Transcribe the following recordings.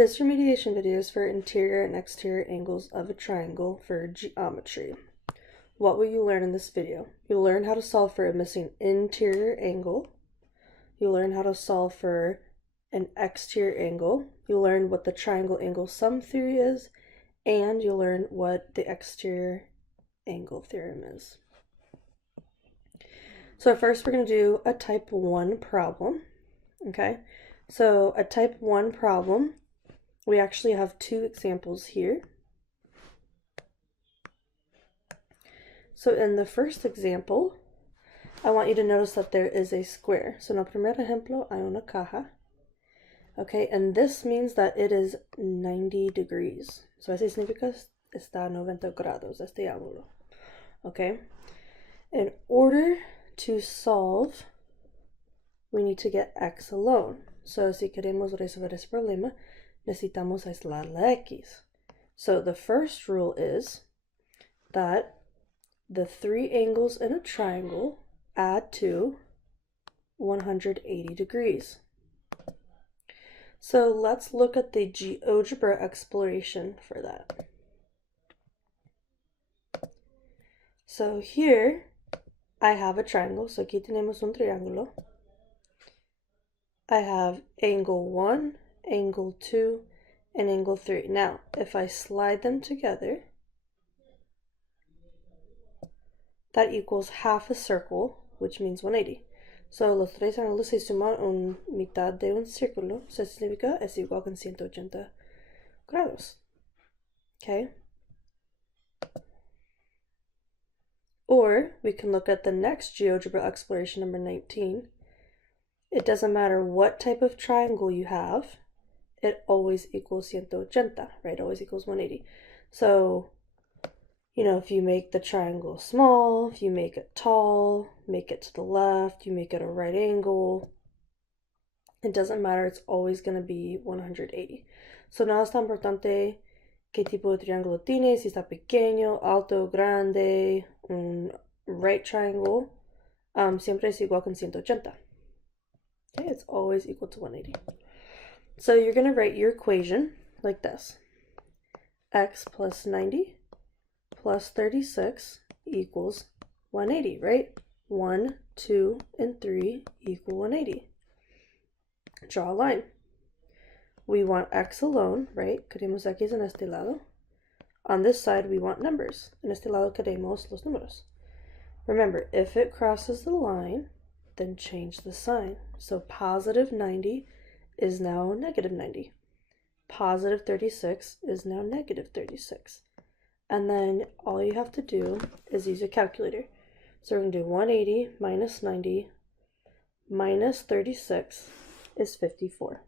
This remediation video is for interior and exterior angles of a triangle for geometry. What will you learn in this video? You'll learn how to solve for a missing interior angle. You'll learn how to solve for an exterior angle. You'll learn what the triangle angle sum theory is, and you'll learn what the exterior angle theorem is. So first we're going to do a type 1 problem, okay? So a type 1 problem, we actually have two examples here. So in the first example, I want you to notice that there is a square. So en el primer ejemplo hay una caja. Okay, and this means that it is 90 degrees. So eso significa está a 90 grados, este ángulo. Okay, in order to solve, we need to get x alone. So si queremos resolver ese problema, necesitamos aislar la x. So the first rule is that the three angles in a triangle add to 180 degrees. So let's look at the GeoGebra exploration for that. So here I have a triangle. So aquí tenemos un triángulo. I have angle 1, angle 2, and angle 3. Now, if I slide them together, that equals half a circle, which means 180. So los tres ángulos se suman en mitad de un círculo. Eso significa es igual con 180 grados. Okay? Or we can look at the next GeoGebra exploration, number 19. It doesn't matter what type of triangle you have, it always equals 180, right? It always equals 180. So, you know, if you make the triangle small, if you make it tall, make it to the left, you make it a right angle, it doesn't matter, it's always going to be 180. So nada es tan importante qué tipo de triángulo tiene, si está pequeño, alto, grande, un right triangle, siempre es igual con 180. Okay, it's always equal to 180. So you're going to write your equation like this. X plus 90 plus 36 equals 180, right? 1, 2, and 3 equal 180. Draw a line. We want x alone, right? Queremos x en este lado. On this side, we want numbers. En este lado queremos los números. Remember, if it crosses the line, then change the sign. So positive 90 is now negative 90. Positive 36 is now negative 36. And then all you have to do is use a calculator. So we're going to do 180 minus 90 minus 36 is 54.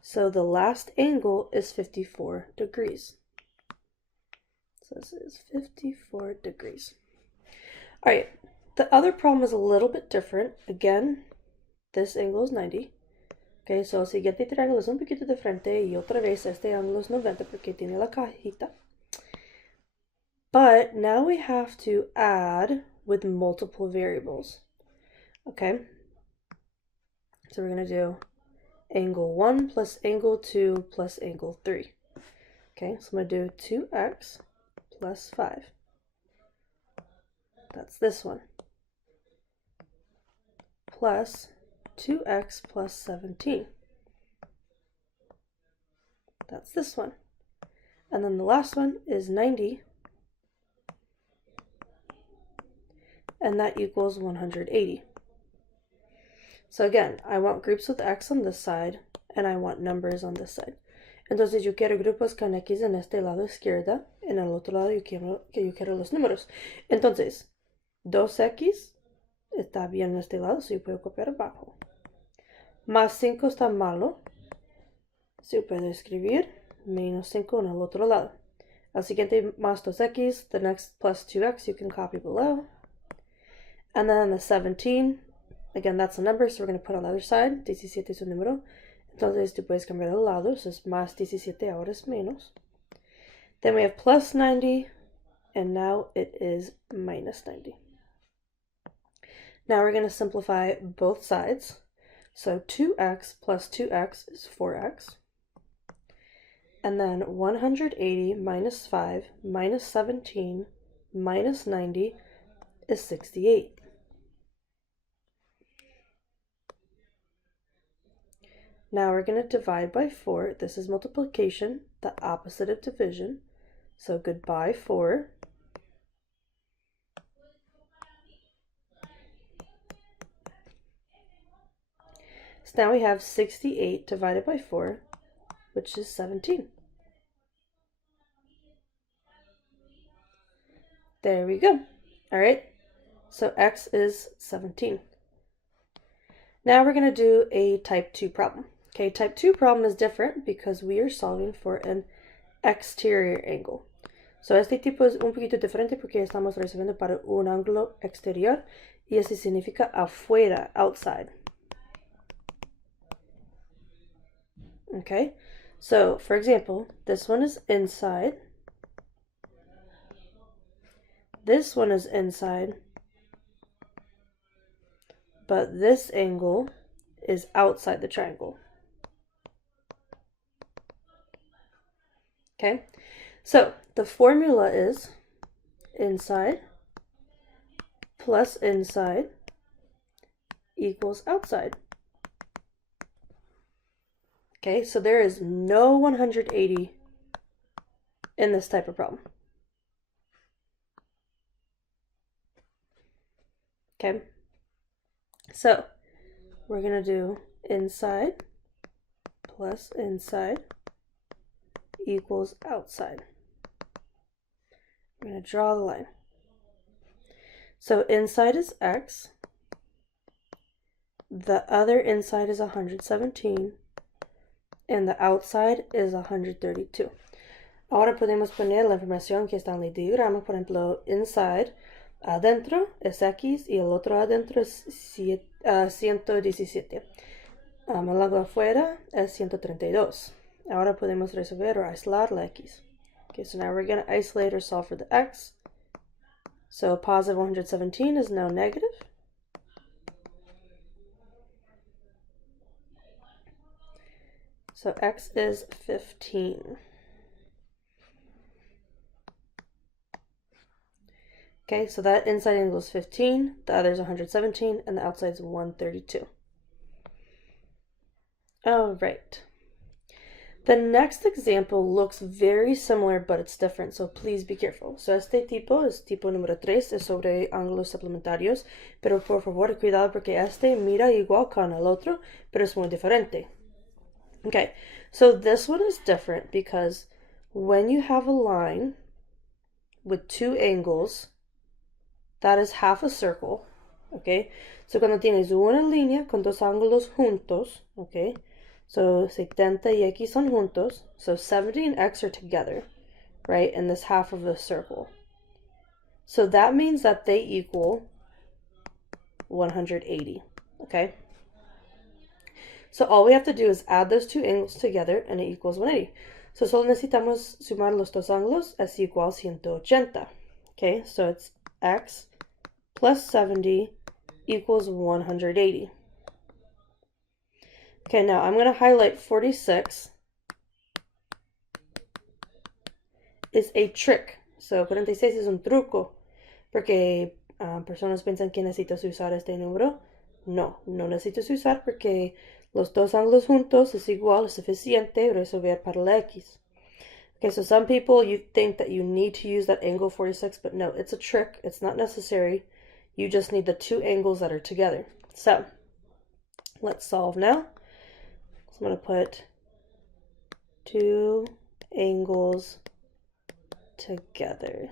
So the last angle is 54 degrees. So this is 54 degrees. All right, the other problem is a little bit different. Again, this angle is 90. Okay, so el siguiente triángulo es un poquito de frente y otra vez este ángulo es 90 porque tiene la cajita. But now we have to add with multiple variables. Okay, so we're going to do angle 1 plus angle 2 plus angle 3. Okay, so I'm going to do 2x plus 5. That's this one. Plus 2x plus 17. That's this one. And then the last one is 90. And that equals 180. So again, I want groups with x on this side, and I want numbers on this side. Entonces yo quiero grupos con x en este lado izquierda, en el otro lado yo quiero los números. Entonces, 2x está bien en este lado, so yo puedo copiar abajo. Más 5 está malo, so yo puedo escribir menos 5 en el otro lado. Al siguiente más 2x, the next plus 2x you can copy below. And then the 17, again, that's a number, so we're going to put on the other side. 17 es un número. Entonces, tú puedes cambiar de lado. So es más 17, ahora es menos. Then we have plus 90, and now it is minus 90. Now we're going to simplify both sides. So 2x plus 2x is 4x. And then 180 minus 5 minus 17 minus 90 is 68. Now we're going to divide by 4. This is multiplication, the opposite of division. So goodbye 4. So now we have 68 divided by 4, which is 17. There we go. All right, so x is 17. Now we're going to do a type 2 problem. Okay, type 2 problem is different because we are solving for an exterior angle. So este tipo es un poquito diferente porque estamos resolviendo para un ángulo exterior y así significa afuera, outside. Okay, so for example, this one is inside. This one is inside. But this angle is outside the triangle. Okay, so the formula is inside plus inside equals outside. Okay, so there is no 180 in this type of problem. Okay, so we're going to do inside plus inside equals outside. I'm going to draw the line. So inside is x. The other inside is 117. And the outside is 132. Ahora podemos poner la información que está en el diagrama. Por ejemplo, inside, adentro es x y el otro adentro es 117. El lado afuera es 132. Ahora podemos resolver o aislar la x. Okay, so now we're going to isolate or solve for the x. So positive 117 is now negative. So x is 15. Okay, so that inside angle is 15, the other is 117, and the outside is 132. All right. The next example looks very similar, but it's different, so please be careful. So este tipo es tipo número 3, es sobre ángulos suplementarios, pero por favor, cuidado porque este mira igual con el otro, pero es muy diferente. Okay, so this one is different because when you have a line with two angles, that is half a circle, okay? So cuando tienes una línea con dos ángulos juntos, okay? So 70 y x son juntos, so 70 and x are together, right? In this half of a circle. So that means that they equal 180, okay? So all we have to do is add those two angles together and it equals 180. So solo necesitamos sumar los dos ángulos, es igual 180. Okay, so it's x plus 70 equals 180. Okay, now I'm going to highlight 46 is a trick. So 46 es un truco, porque personas piensan que necesitas usar este número. No, no necesitas usar porque los dos ángulos juntos es igual, es suficiente resolver para la x. Okay, so some people, you think that you need to use that angle 46, but no, it's a trick. It's not necessary. You just need the two angles that are together. So let's solve now. So I'm going to put two angles together.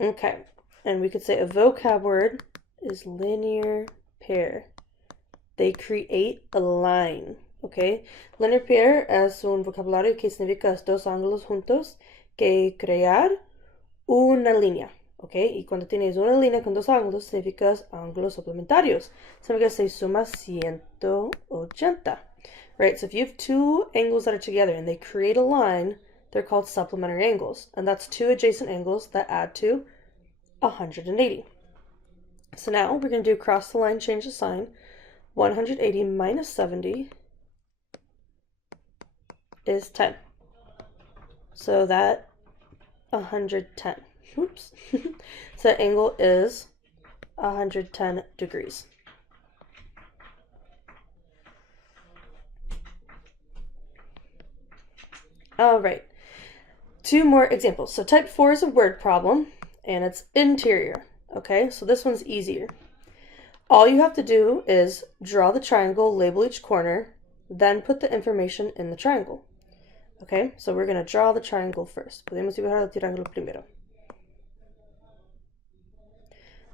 Okay, and we could say a vocab word is linear pair. They create a line, okay? Linear pair es un vocabulario que significa dos ángulos juntos que crear una línea, okay? Y cuando tienes una línea con dos ángulos, significa ángulos suplementarios. Significa que se suma 180, right? So if you have two angles that are together and they create a line, they're called supplementary angles. And that's two adjacent angles that add to 180. So now we're going to do cross the line, change the sign. 180 minus 70 is 10. So that 110. Oops. So that angle is 110 degrees. All right. 2 more examples. So type 4 is a word problem, and it's interior. Okay, so this one's easier. All you have to do is draw the triangle, label each corner, then put the information in the triangle. Okay, so we're going to draw the triangle first. Podemos dibujar el triángulo primero.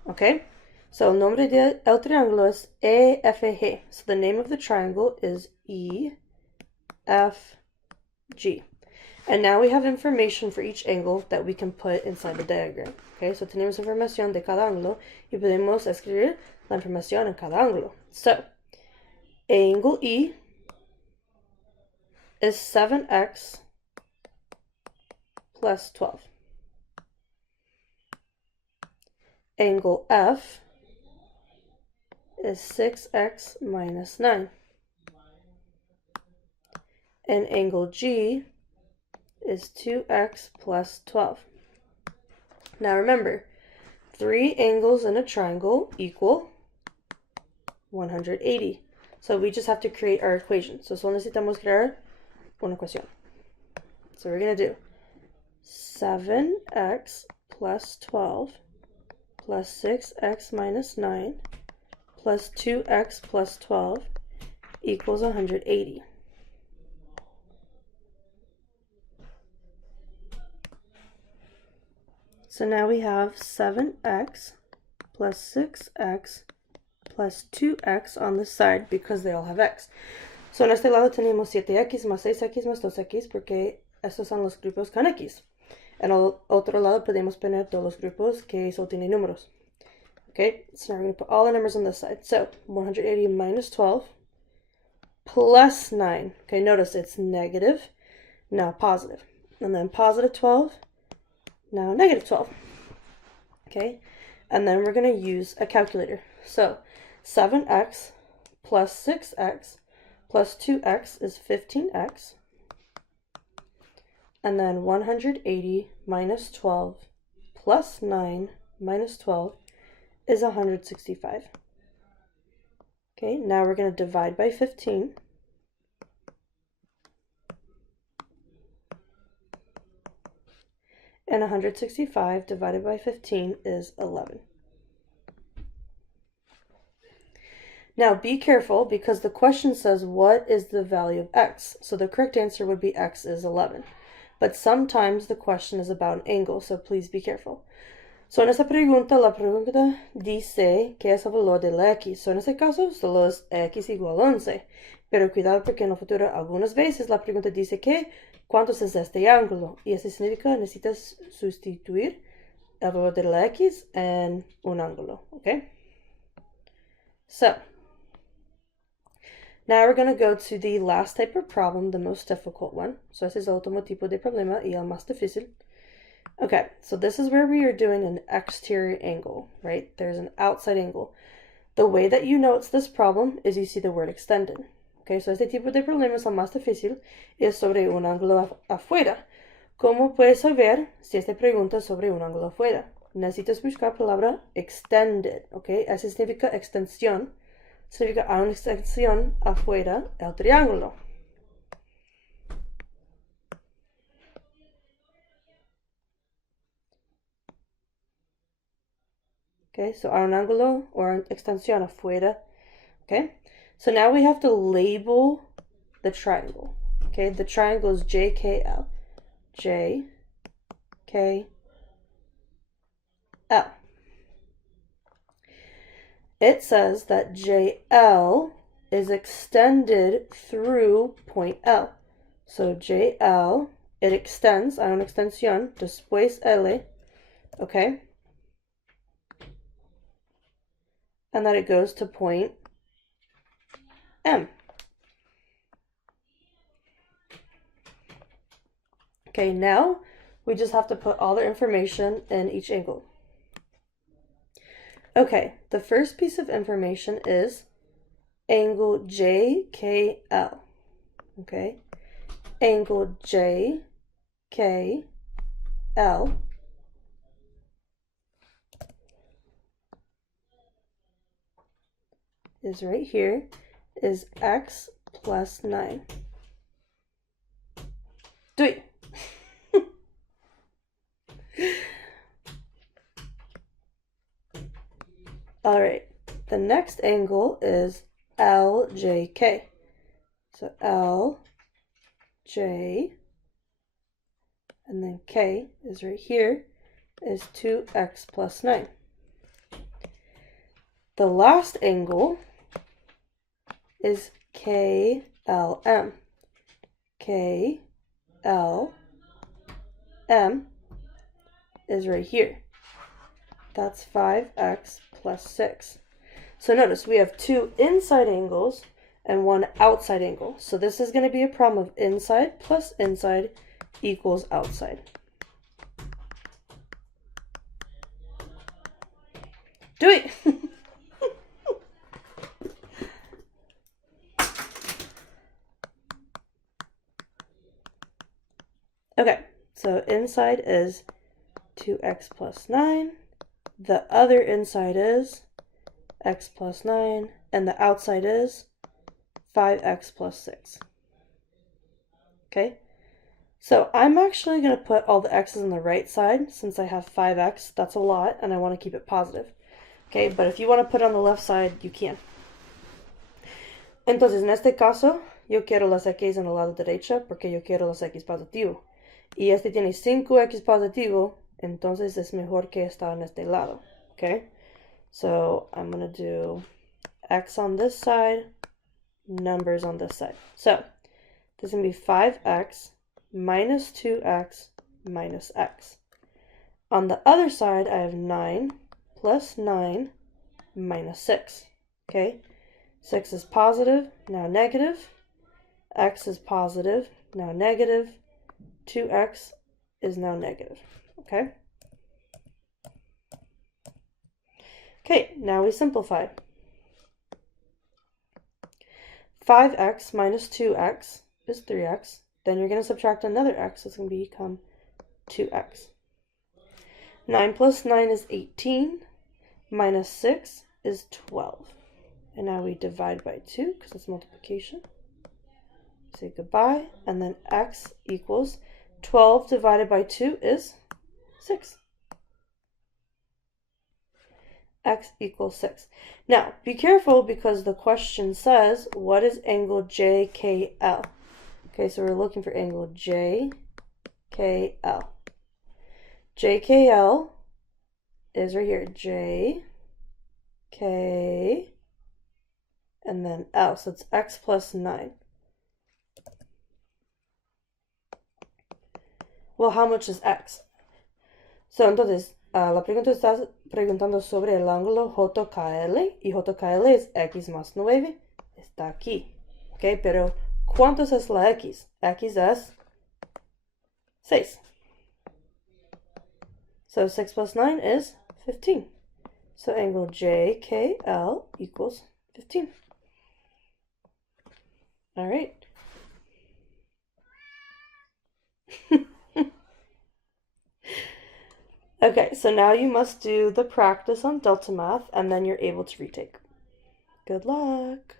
Okay, so el nombre del triángulo es EFG. So the name of the triangle is EFG. And now we have information for each angle that we can put inside the diagram. Okay, so tenemos información de cada ángulo y podemos escribir la información en cada ángulo. So, angle E is 7x plus 12. Angle F is 6x minus 9. And angle G is 2x plus 12. Now remember, 3 angles in a triangle equal 180. So we just have to create our equation. So solo necesitamos crear una ecuación. So we're going to do 7x plus 12 plus 6x minus 9 plus 2x plus 12 equals 180. So now we have 7x plus 6x plus 2x on the side because they all have x. So en este lado tenemos 7x más 6x más 2x porque estos son los grupos con x. En el otro lado podemos poner todos los grupos que solo tienen números. Okay, so now we're going to put all the numbers on this side. So 180 minus 12 plus 9. Okay, notice it's negative, now positive. And then positive 12, now negative 12. Okay, and then we're going to use a calculator. So 7x plus 6x plus 2x is 15x. And then 180 minus 12 plus 9 minus 12 is 165. Okay, now we're going to divide by 15. And 165 divided by 15 is 11. Now be careful because the question says what is the value of x? So the correct answer would be x is 11. But sometimes the question is about an angle, so please be careful. So en esta pregunta, la pregunta dice que es el valor de la x. So en este caso solo es x igual a 11. Pero cuidado porque en el futuro algunas veces la pregunta dice que ¿cuántos es este ángulo? Y eso significa que necesitas sustituir el valor de la x en un ángulo, okay? So, now we're going to go to the last type of problem, the most difficult one. So ese es el último tipo de problema y el más difícil. Okay, so this is where we are doing an exterior angle, right? There's an outside angle. The way that you know it's this problem is you see the word extended. Okay, so este tipo de problema es el más difícil y es sobre un ángulo afuera. ¿Cómo puedes saber si esta pregunta es sobre un ángulo afuera? Necesitas buscar la palabra extended, ok? Eso significa extensión. Significa una extensión afuera del triángulo. Okay, so un ángulo or extensión afuera. Okay, so now we have to label the triangle. Okay, the triangle is JKL. JKL. It says that JL is extended through point L. So JL, it extends, hay una extensión, después L, okay? And then it goes to point M. Okay, now we just have to put all the information in each angle. Okay, the first piece of information is angle JKL. Okay, angle JKL is right here, is x plus 9. Do All right, the next angle is LJK. So LJ, and then K is right here, is 2x plus 9. The last angle is KLM. KLM is right here. That's 5x plus 6. So notice we have two inside angles and one outside angle. So this is going to be a problem of inside plus inside equals outside. Do it! Okay, so inside is 2x plus 9. The other inside is x plus 9. And the outside is 5x plus 6. Okay, so I'm actually going to put all the x's on the right side since I have 5x. That's a lot, and I want to keep it positive. Okay, but if you want to put it on the left side, you can. Entonces, en este caso, yo quiero las x en el lado derecho porque yo quiero las x positivo. Y este tiene 5x positivo, entonces es mejor que está en este lado. Okay, so I'm going to do x on this side, numbers on this side. So this is going to be 5x minus 2x minus x. On the other side, I have 9 plus 9 minus 6. Okay, 6 is positive, now negative. X is positive, now negative. 2x is now negative. Okay? Okay, now we simplify. 5x minus 2x is 3x. Then you're going to subtract another x. It's going to become 2x. 9 plus 9 is 18. Minus 6 is 12. And now we divide by 2 because it's multiplication. Say goodbye. And then x equals 12 divided by 2 is 6. X equals 6. Now, be careful because the question says, what is angle JKL? Okay, so we're looking for angle JKL. JKL is right here. J, K, and then L. So it's x plus 9. Well, how much is x? So, entonces, la pregunta está preguntando sobre el ángulo JKL, y JKL es x más 9, está aquí. Ok, pero ¿cuántos es la x? X es 6. So 6 plus 9 is 15. So angle JKL equals 15. All right. Okay, so now you must do the practice on Delta Math, and then you're able to retake. Good luck.